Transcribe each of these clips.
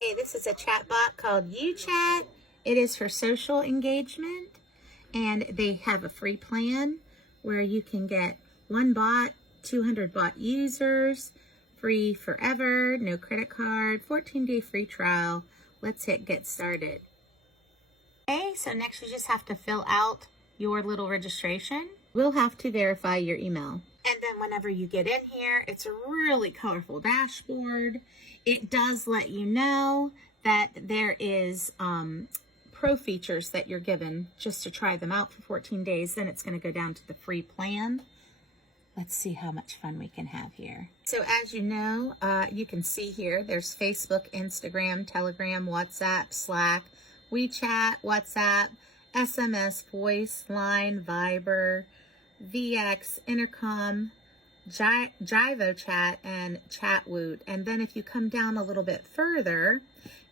Hey, this is a chatbot called UChat. It is for social engagement, and they have a free plan where you can get one bot, 200 bot users, free forever, no credit card, 14-day free trial. Let's hit get started. Okay, so next you just have to fill out your little registration. We'll have to verify your email. And then whenever you get in here, it's a really colorful dashboard. It does let you know that there is pro features that you're given just to try them out for 14 days. Then it's going to go down to the free plan. Let's see how much fun we can have here. So as you know, you can see here, there's Facebook, Instagram, Telegram, WhatsApp, Slack, WeChat, WhatsApp, SMS, Voice, Line, Viber, VX, Intercom, JivoChat, and Chatwoot. And then if you come down a little bit further,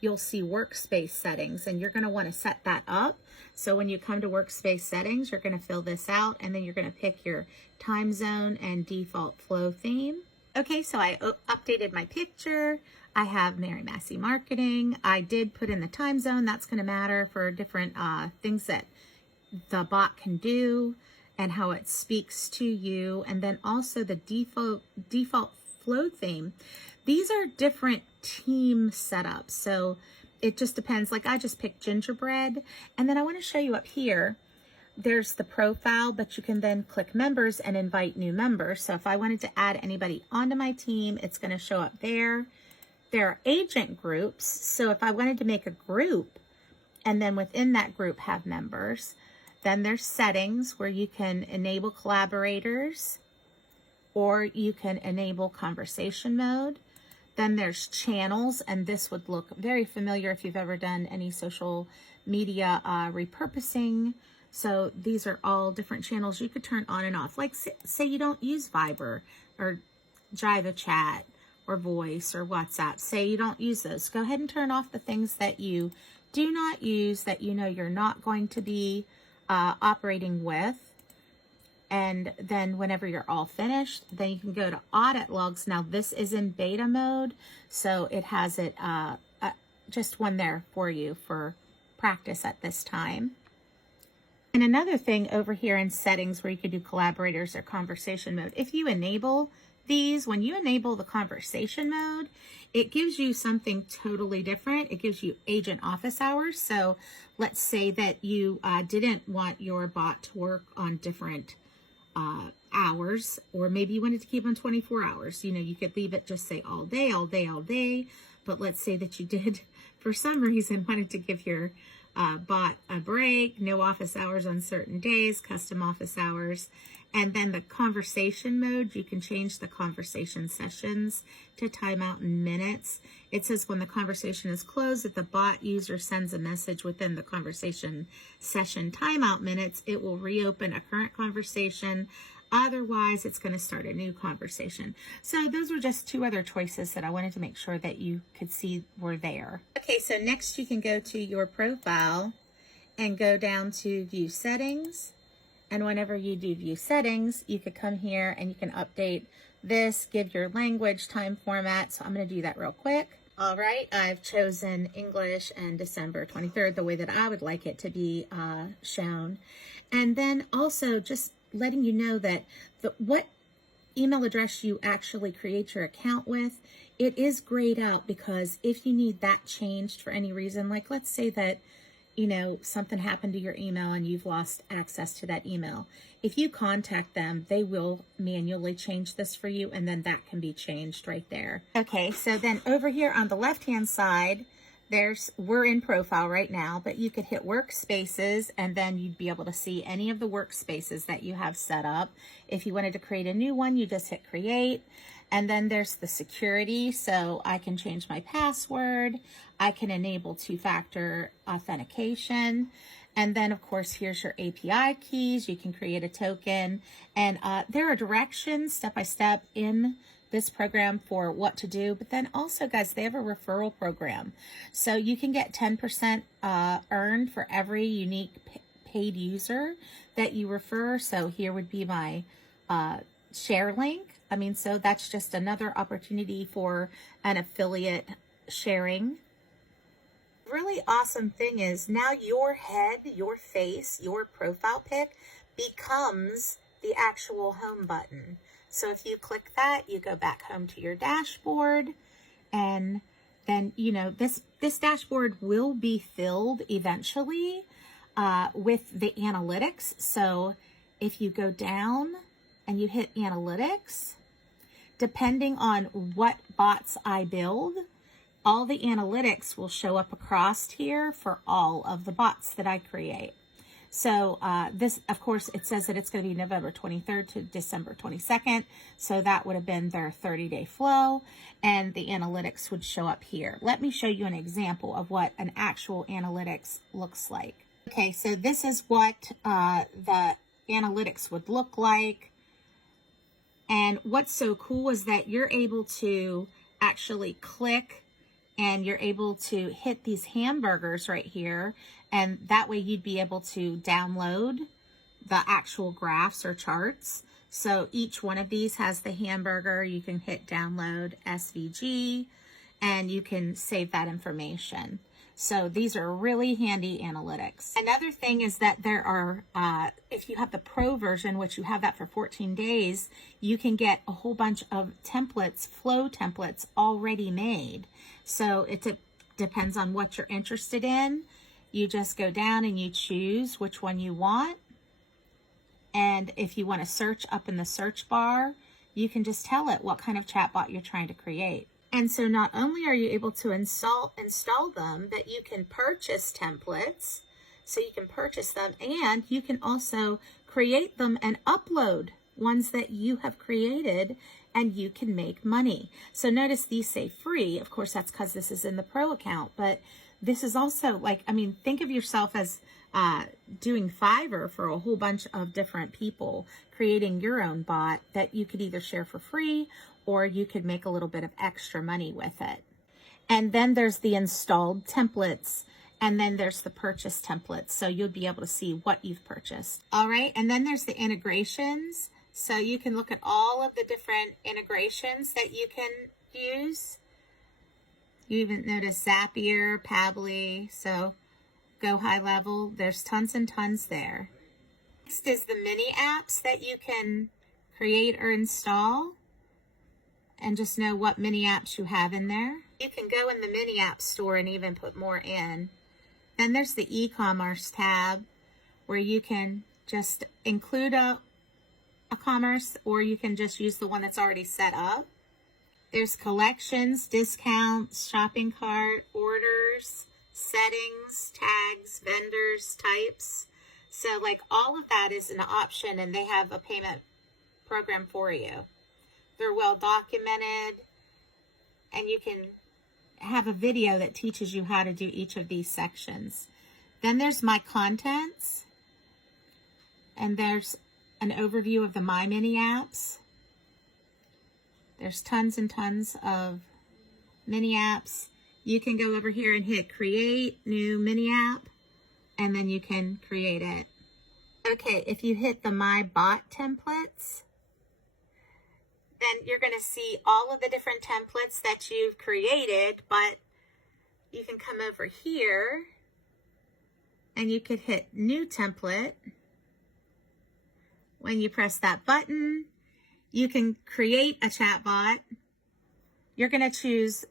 you'll see workspace settings, and you're going to want to set that up. So when you come to workspace settings, you're going to fill this out, and then you're going to pick your time zone and default flow theme. Okay, so I updated my picture. I have Mary Massey Marketing. I did put in the time zone. That's going to matter for different things that the bot can do and how it speaks to you. And then also the default flow theme. These are different team setups. So it just depends. Like I just picked gingerbread. And then I want to show you up here, there's the profile, but you can then click members and invite new members. So if I wanted to add anybody onto my team, it's going to show up there. There are agent groups. So if I wanted to make a group and then within that group have members, then there's settings where you can enable collaborators or you can enable conversation mode. Then there's channels, and this would look very familiar if you've ever done any social media repurposing. So these are all different channels you could turn on and off. Like say you don't use Viber or JivoChat or Voice or WhatsApp. Say you don't use those. Go ahead and turn off the things that you do not use, that you know you're not going to be operating with. And then whenever you're all finished, then you can go to audit logs. Now this is in beta mode, so it has it just one there for you for practice at this time. And another thing over here in settings where you could do collaborators or conversation mode, if you enable these, when you enable the conversation mode, it gives you something totally different. It gives you agent office hours. So let's say that you didn't want your bot to work on different hours, or maybe you wanted to keep on 24 hours. You know, you could leave it just say all day, all day, all day. But let's say that you did, for some reason, wanted to give your bot a break, no office hours on certain days, custom office hours. And then the conversation mode, you can change the conversation sessions to timeout in minutes. It says when the conversation is closed, if the bot user sends a message within the conversation session timeout minutes, it will reopen a current conversation. Otherwise, it's going to start a new conversation. So those were just two other choices that I wanted to make sure that you could see were there. Okay, so next you can go to your profile and go down to view settings. And whenever you do view settings, you could come here and you can update this, give your language, time format. So I'm going to do that real quick. All right, I've chosen English and December 23rd, the way that I would like it to be shown. And then also just letting you know that what email address you actually create your account with, it is grayed out, because if you need that changed for any reason, like let's say that, you know, something happened to your email and you've lost access to that email. If you contact them, they will manually change this for you, and then that can be changed right there. Okay, so then over here on the left-hand side, we're in profile right now, but you could hit workspaces and then you'd be able to see any of the workspaces that you have set up. If you wanted to create a new one, you just hit create. And then there's the security. So I can change my password. I can enable two-factor authentication. And then of course, here's your API keys. You can create a token, and there are directions step-by-step in this program for what to do. But then also, guys, they have a referral program. So you can get 10% earned for every unique paid user that you refer. So here would be my share link. I mean, so that's just another opportunity for an affiliate sharing. really awesome thing is now your head, your face, your profile pic becomes the actual home button. So if you click that, you go back home to your dashboard, and then, you know, this dashboard will be filled eventually with the analytics. So if you go down and you hit analytics, depending on what bots I build, all the analytics will show up across here for all of the bots that I create. So this, of course, it says that it's going to be November 23rd to December 22nd. So that would have been their 30-day flow, and the analytics would show up here. Let me show you an example of what an actual analytics looks like. Okay, so this is what the analytics would look like. And what's so cool is that you're able to actually click, and you're able to hit these hamburgers right here. And that way you'd be able to download the actual graphs or charts. So each one of these has the hamburger. You can hit download SVG, and you can save that information. So these are really handy analytics. Another thing is that there are, if you have the pro version, which you have that for 14 days, you can get a whole bunch of templates, flow templates already made. So it depends on what you're interested in. You just go down and you choose which one you want. And if you want to search up in the search bar, you can just tell it what kind of chatbot you're trying to create. And so not only are you able to install them, but you can purchase templates. So you can purchase them, and you can also create them and upload ones that you have created, and you can make money. So notice these say free. Of course, that's because this is in the pro account, but this is also like, I mean, think of yourself as doing Fiverr for a whole bunch of different people, creating your own bot that you could either share for free, or you could make a little bit of extra money with it. And then there's the installed templates, and then there's the purchase templates. So you'll be able to see what you've purchased. All right, and then there's the integrations. So you can look at all of the different integrations that you can use. You even notice Zapier, Pabbly, so go high level. There's tons and tons there. Next is the mini apps that you can create or install, and just know what mini apps you have in there. You can go in the mini app store and even put more in. Then there's the e-commerce tab, where you can just include a commerce, or you can just use the one that's already set up. There's collections, discounts, shopping cart, orders, settings, tags, vendors, types. So like all of that is an option, and they have a payment program for you. They're well documented, and you can have a video that teaches you how to do each of these sections. Then there's my contents, and there's an overview of the My Mini apps. There's tons and tons of mini apps. You can go over here and hit create new mini app, and then you can create it. Okay, if you hit the My Bot templates, then you're going to see all of the different templates that you've created, but you can come over here and you could hit new template. When you press that button, you can create a chatbot. You're going to choose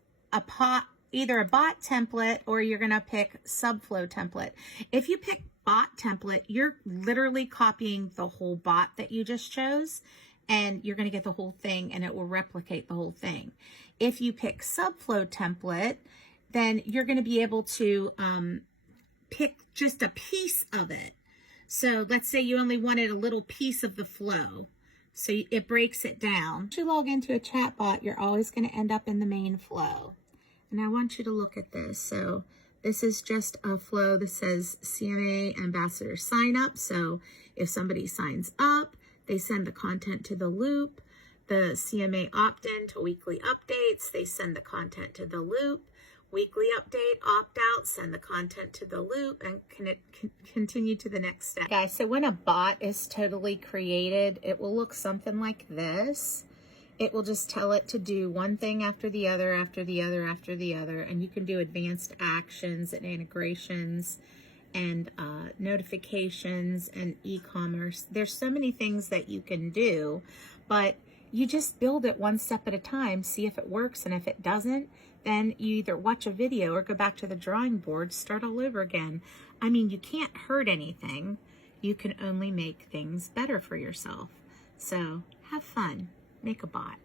either a bot template, or you're going to pick Subflow template. If you pick bot template, you're literally copying the whole bot that you just chose, and you're going to get the whole thing, and it will replicate the whole thing. If you pick Subflow template, then you're going to be able to pick just a piece of it. So let's say you only wanted a little piece of the flow. So it breaks it down. Once you log into a chatbot, you're always going to end up in the main flow. And I want you to look at this. So this is just a flow that says CMA Ambassador Sign Up. So if somebody signs up, they send the content to the loop. The CMA opt-in to weekly updates, they send the content to the loop. Weekly update, opt-out, send the content to the loop, and continue to the next step. Guys, so when a bot is totally created, it will look something like this. it will just tell it to do one thing after the other, after the other, after the other, and you can do advanced actions and integrations and notifications and e-commerce. There's so many things that you can do, but you just build it one step at a time, see if it works, and if it doesn't, then you either watch a video or go back to the drawing board, start all over again. I mean, you can't hurt anything. You can only make things better for yourself. So have fun. Make a bot.